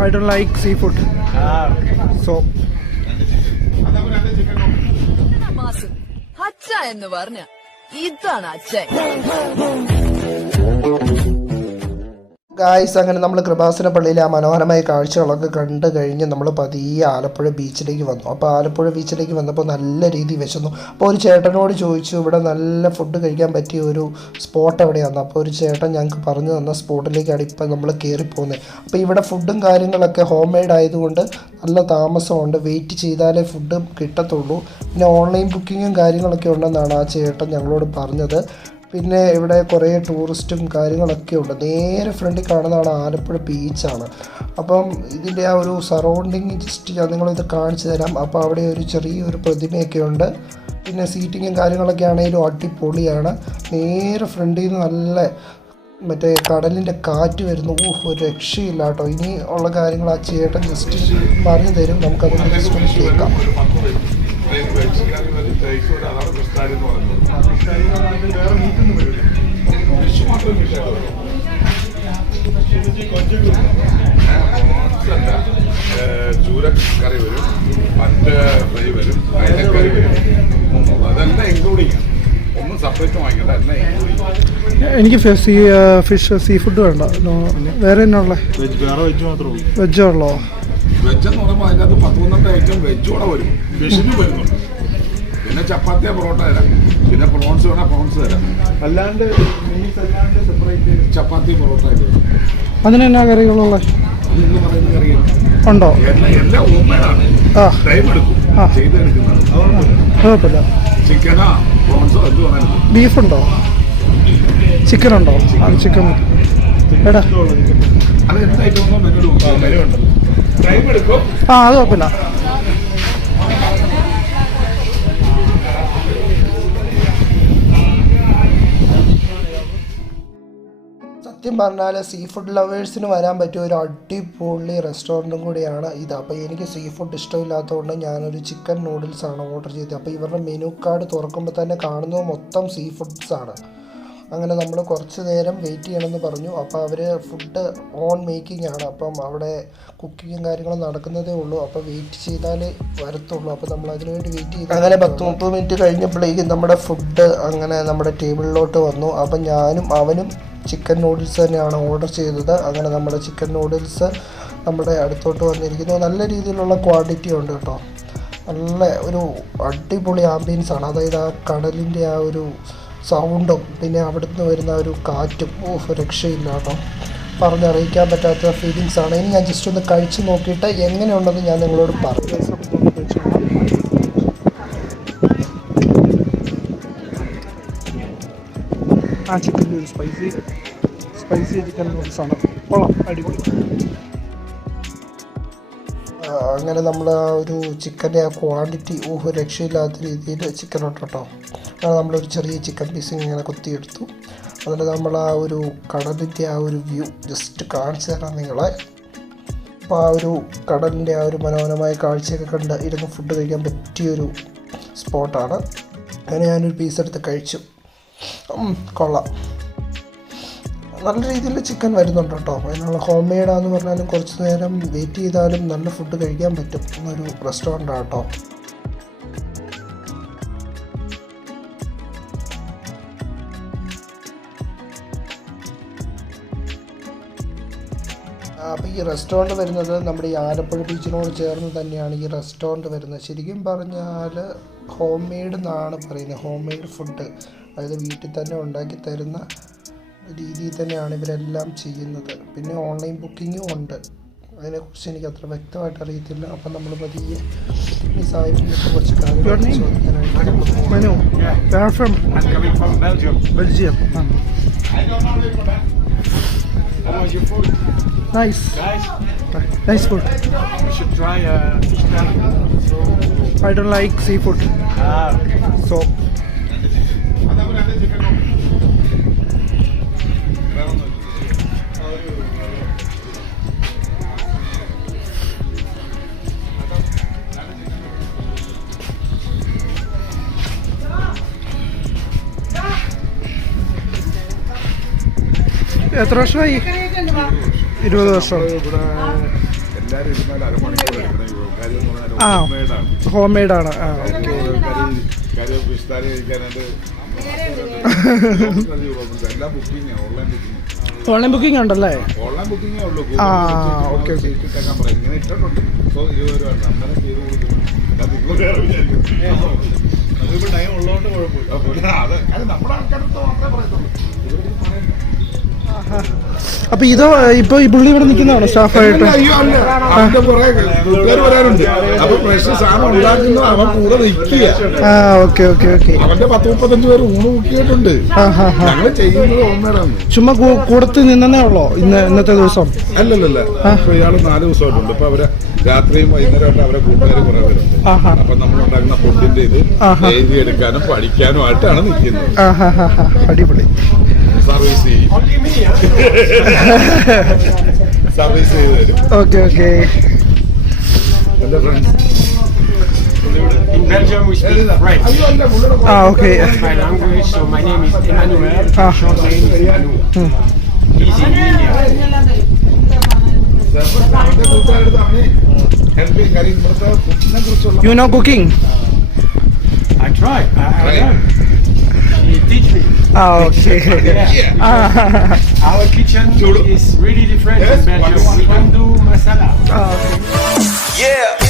I don't like seafood. So, so അച്ഛ എന്ന് പറഞ്ഞ. ഇതാണ് അച്ഛൻ. ഗായ്സ് അങ്ങനെ നമ്മൾ കൃപാസന പള്ളിയിലെ ആ മനോഹരമായ കാഴ്ചകളൊക്കെ കണ്ടു കഴിഞ്ഞ് നമ്മൾ പതിയെ ആലപ്പുഴ ബീച്ചിലേക്ക് വന്നു. അപ്പോൾ ആലപ്പുഴ ബീച്ചിലേക്ക് വന്നപ്പോൾ നല്ല രീതിയിൽ വിശന്നു. അപ്പോൾ ഒരു ചേട്ടനോട് ചോദിച്ചു ഇവിടെ നല്ല ഫുഡ് കഴിക്കാൻ പറ്റിയ ഒരു സ്പോട്ട് എവിടെയാണ് അപ്പോൾ ഒരു ചേട്ടൻ ഞങ്ങൾക്ക് പറഞ്ഞു തന്ന സ്പോട്ടിലേക്കാണ് ഇപ്പോൾ നമ്മൾ കയറിപ്പോകുന്നത് അപ്പോൾ ഇവിടെ ഫുഡും കാര്യങ്ങളൊക്കെ ഹോം മെയ്ഡ് ആയതുകൊണ്ട് നല്ല താമസമുണ്ട്. വെയിറ്റ് ചെയ്താലേ ഫുഡ് കിട്ടത്തുള്ളൂ. പിന്നെ ഓൺലൈൻ ബുക്കിങ്ങും കാര്യങ്ങളൊക്കെ ഉണ്ടെന്നാണ് ആ ചേട്ടൻ ഞങ്ങളോട് പറഞ്ഞത്. പിന്നെ ഇവിടെ കുറേ ടൂറിസ്റ്റും കാര്യങ്ങളൊക്കെ ഉണ്ട്. നേരെ ഫ്രണ്ടിൽ കാണുന്നതാണ് ആലപ്പുഴ ബീച്ചാണ് അപ്പം ഇതിന്റെ ആ ഒരു സറൗണ്ടിങ് ജസ്റ്റ് ഞാൻ നിങ്ങളിത് കാണിച്ചു തരാം. അപ്പോൾ അവിടെ ഒരു ചെറിയൊരു പ്രതിമയൊക്കെ ഉണ്ട്. പിന്നെ സീറ്റിങ്ങും കാര്യങ്ങളൊക്കെ ആണെങ്കിലും അടിപൊളിയാണ്. നേരെ ഫ്രണ്ടിൽ നിന്ന് നല്ല മറ്റേ കടലിന്റെ കാറ്റ് വരുന്നു. ഊഹ് ഒരു രക്ഷയില്ല കേട്ടോ. ഇനി ഉള്ള കാര്യങ്ങൾ ആ ചേട്ടൻ ജസ്റ്റ് പറഞ്ഞു തരും. നമുക്കത് ജസ്റ്റ് ഒന്ന് കേൾക്കാം ചൂരക്കറി വരും മറ്റ് ഫ്രൈ വരും അയലക്കറി വരും അതെല്ലാം ഇൻക്ലൂഡിങ് ഒന്നും സെപ്പറേറ്റ് വാങ്ങിക്കണ്ട എല്ലാം ഇൻക്ലൂഡിങ് എനിക്ക് ഫിഷ് സീ ഫുഡ് വേണ്ട വേറെ എന്നാ ഉള്ളത് വെജ് വേറെ വെജ് മാത്രമേ ഉള്ളൂ. വെജ് ഉള്ളോ? വെജ് എന്ന് പറയുമ്പോൾ അതിനകത്ത് പത്ത് പന്ത്രണ്ട് ഐറ്റം വെജ് കൂടെ വരും. വെജിന് വരുന്നുണ്ട് പിന്നെ ചപ്പാത്തിയ പൊറോട്ട തരാം. പിന്നെ പ്രോൺസ് വേണേൽ പ്രോൺസ് തരാം. അല്ലാണ്ട് സെപ്പറേറ്റ് ചപ്പാത്തി പൊറോട്ട ഇത് വരും. അതിന് എന്നാ കറികളുള്ള? നിങ്ങൾ പറയുന്ന ഉണ്ടോ? എല്ലാം ടൈം എടുക്കും. ആ. ചെയ്തെടുക്കുന്നത് കുഴപ്പമില്ല. ചിക്കനോ പ്രോൺസോ എന്ത് വേണേലും ബീഫുണ്ടോ ചിക്കൻ ഉണ്ടോ? ആ ചിക്കൻ എടാ. അത് എന്ത് ഐറ്റം ഉണ്ടോ മെനു ഉണ്ട് ടൈം എടുക്കും ആ അത് കുഴപ്പമില്ല. സത്യം പറഞ്ഞാൽ സീ ഫുഡ് ലവേഴ്സിന് വരാൻ പറ്റിയ ഒരു അടിപൊളി റെസ്റ്റോറന്റും കൂടിയാണ് ഇത്. അപ്പോൾ എനിക്ക് സീ ഫുഡ് ഇഷ്ടമില്ലാത്തതുകൊണ്ട് ഞാനൊരു ചിക്കൻ നൂഡിൽസ് ആണ് ഓർഡർ ചെയ്തത്. അപ്പോൾ ഇവരുടെ മെനു കാർഡ് തുറക്കുമ്പോൾ തന്നെ കാണുന്നത് മൊത്തം സീ ഫുഡ്സ് ആണ്. അങ്ങനെ നമ്മൾ കുറച്ച് നേരം വെയിറ്റ് ചെയ്യണമെന്ന് പറഞ്ഞു. അപ്പോൾ അവർ ഫുഡ് ഓൺ മേക്കിംഗ് ആണ്. അപ്പം അവിടെ കുക്കിങ്ങും കാര്യങ്ങളും നടക്കുന്നതേ ഉള്ളൂ. അപ്പോൾ വെയിറ്റ് ചെയ്താലേ വരത്തുള്ളൂ. അപ്പോൾ നമ്മൾ അതിനു വേണ്ടി വെയിറ്റ് ചെയ്തു അങ്ങനെ പത്ത് മുപ്പത് മിനിറ്റ് കഴിഞ്ഞപ്പോഴേക്കും നമ്മുടെ ഫുഡ് അങ്ങനെ നമ്മുടെ ടേബിളിലോട്ട് വന്നു. അപ്പം ഞാനും അവനും ചിക്കൻ നൂഡിൽസ് തന്നെയാണ് ഓർഡർ ചെയ്തത്. അങ്ങനെ നമ്മുടെ ചിക്കൻ നൂഡിൽസ് നമ്മുടെ അടുത്തോട്ട് വന്നിരിക്കുന്നു. നല്ല രീതിയിലുള്ള ക്വാണ്ടിറ്റി ഉണ്ട് കേട്ടോ. നല്ല ഒരു അടിപൊളി ആംബിയൻസ് ആണ്. അതായത് ആ കടലിന്റെ ആ ഒരു സൗണ്ടും പിന്നെ അവിടുന്ന് വരുന്ന ഒരു കാറ്റും. ഓഹ് രക്ഷയില്ല കേട്ടോ. പറഞ്ഞറിയിക്കാൻ പറ്റാത്ത ഫീലിങ്സ് ആണ്. ഇനി ഞാൻ ജസ്റ്റ് ഒന്ന് കഴിച്ച് നോക്കിയിട്ട് എങ്ങനെയുണ്ടെന്ന് ഞാൻ നിങ്ങളോട് പറഞ്ഞു ആ ചിക്കന്റെ ഒരു സ്പൈസി സ്പൈസി ചിക്കൻ നൂഡിൽസ് ആണ്. കൊള്ളാം അടിപൊളി. അങ്ങനെ നമ്മൾ ആ ഒരു ചിക്കന്റെ ആ ക്വാണ്ടിറ്റി ഊഹ് രക്ഷയില്ലാത്ത രീതിയിൽ ചിക്കൻ ഉണ്ട് കേട്ടോ. അങ്ങനെ നമ്മളൊരു ചെറിയ ചിക്കൻ പീസ് ഇങ്ങനെ കുത്തിയെടുത്തു. അതിൽ നമ്മൾ ആ ഒരു കടലിന്റെ ആ ഒരു വ്യൂ ജസ്റ്റ് കാണിച്ചു തരാം നിങ്ങളെ. അപ്പോൾ ആ ഒരു കടലിന്റെ ആ ഒരു മനോഹരമായ കാഴ്ചയൊക്കെ കണ്ട് ഇരുന്ന് ഫുഡ് കഴിക്കാൻ പറ്റിയൊരു സ്പോട്ടാണ് അങ്ങനെ ഞാനൊരു പീസ് എടുത്ത് കഴിച്ചു. കൊള്ളാം. നല്ല രീതിയിൽ ചിക്കൻ വരുന്നുണ്ട് കേട്ടോ. അതിനുള്ള ഹോം മെയ്ഡാന്ന് പറഞ്ഞാലും കുറച്ച് നേരം വെയിറ്റ് ചെയ്താലും നല്ല ഫുഡ് കഴിക്കാൻ പറ്റും എന്നൊരു റെസ്റ്റോറന്റാണ് കേട്ടോ. അപ്പോൾ ഈ റെസ്റ്റോറന്റ് വരുന്നത് നമ്മുടെ ഈ ആലപ്പുഴ ബീച്ചിനോട് ചേർന്ന് തന്നെയാണ് ഈ റെസ്റ്റോറന്റ് വരുന്നത്. ശരിക്കും പറഞ്ഞാൽ ഹോം മെയ്ഡ് എന്നാണ് പറയുന്നത്. ഹോം മെയ്ഡ് ഫുഡ് അതായത് വീട്ടിൽ തന്നെ ഉണ്ടാക്കി തരുന്ന രീതിയിൽ തന്നെയാണ് ഇവരെല്ലാം ചെയ്യുന്നത്. പിന്നെ ഓൺലൈൻ ബുക്കിങ്ങും ഉണ്ട്. അതിനെക്കുറിച്ച് എനിക്ക് അത്ര വ്യക്തമായിട്ട് അറിയത്തില്ല. അപ്പം നമ്മൾ പതിയെ ഈ സാഹിബിന്റെ കുറച്ച് കാര്യങ്ങൾ. Belgium How was food? Nice Guys, nice food you should try uh, fish. So, I don't like seafood ah, okay. So എത്ര വർഷമായി? ഇരുപത് വർഷം. ആ. ഹോം മെയ്ഡ് ആണ് ആ. ഓൺലൈൻ ബുക്കിംഗ് ഉണ്ടല്ലേ? ആ, ഓക്കെ ഓക്കേ. അപ്പൊ ഇത് ഇപ്പൊ ഈ പുള്ളി ഇവിടെ നിൽക്കുന്നതാണോ സ്റ്റാഫായിട്ട്? അല്ല, അയ്യോ അല്ല. അവന്റെ പുറകെ കൂട്ടുകാർ വരാനുണ്ട് അപ്പൊ ഫ്രഷ് സാധനം ഉണ്ടാക്കുന്ന അവൻ കൂടെ നിൽക്കുക. ആ ഓക്കെ ഓക്കെ ഓക്കെ. അവന്റെ പത്ത് മുപ്പത്തഞ്ച് പേര് ഊണ് ബുക്ക് ചെയ്തിട്ടുണ്ട് ആ ഹാ ഹാ. ഞങ്ങൾ ചെയ്യുന്നത് ഓൺലൈനാണ് ചുമ്മാ കൂടത്തിൽ നിന്നേ ഉള്ളോ ഇന്ന് ഇന്നത്തെ ദിവസം? അല്ലല്ലല്ല. ഇപ്പൊ ഇയാൾ നാല് ദിവസമായിട്ടുണ്ട്. ഇപ്പൊ അവരെ രാത്രിയും വൈകുന്നേരമായിട്ട് അവരെ കൂട്ടുകാർ കുറെ പേരുണ്ട്. അപ്പൊ നമ്മൾ ഉണ്ടാക്കുന്ന ഫുഡിന്റെ ഇത് എഴുതിയെടുക്കാനും പഠിക്കാനും ആയിട്ടാണ് നിൽക്കുന്നത്. അടിപൊളി. സർവീസ് ചെയ്യും സർവീസ് ചെയ്ത് തരും ഓക്കെ ഓക്കെ എന്റെ friends In Belgium, we speak French. അയ്യോ അല്ല പുള്ളിയുടെ ആ okay My language, so my name is Emmanuel. Ah. Short name is Manu. He's in India. അവന്റെ കൂട്ടുകാരെടുത്ത് അവന് ഹെൽപ്പ് ചെയ്യും കാര്യം ഇവിടുത്തെ ഫുഡിനെ കുറിച്ചുള്ള you know cooking I try. I, I learn. really teach me. Oh, okay. yeah. yeah. Our kitchen is really different yes, in Belgium. We don't do masala. Oh, okay. Yeah.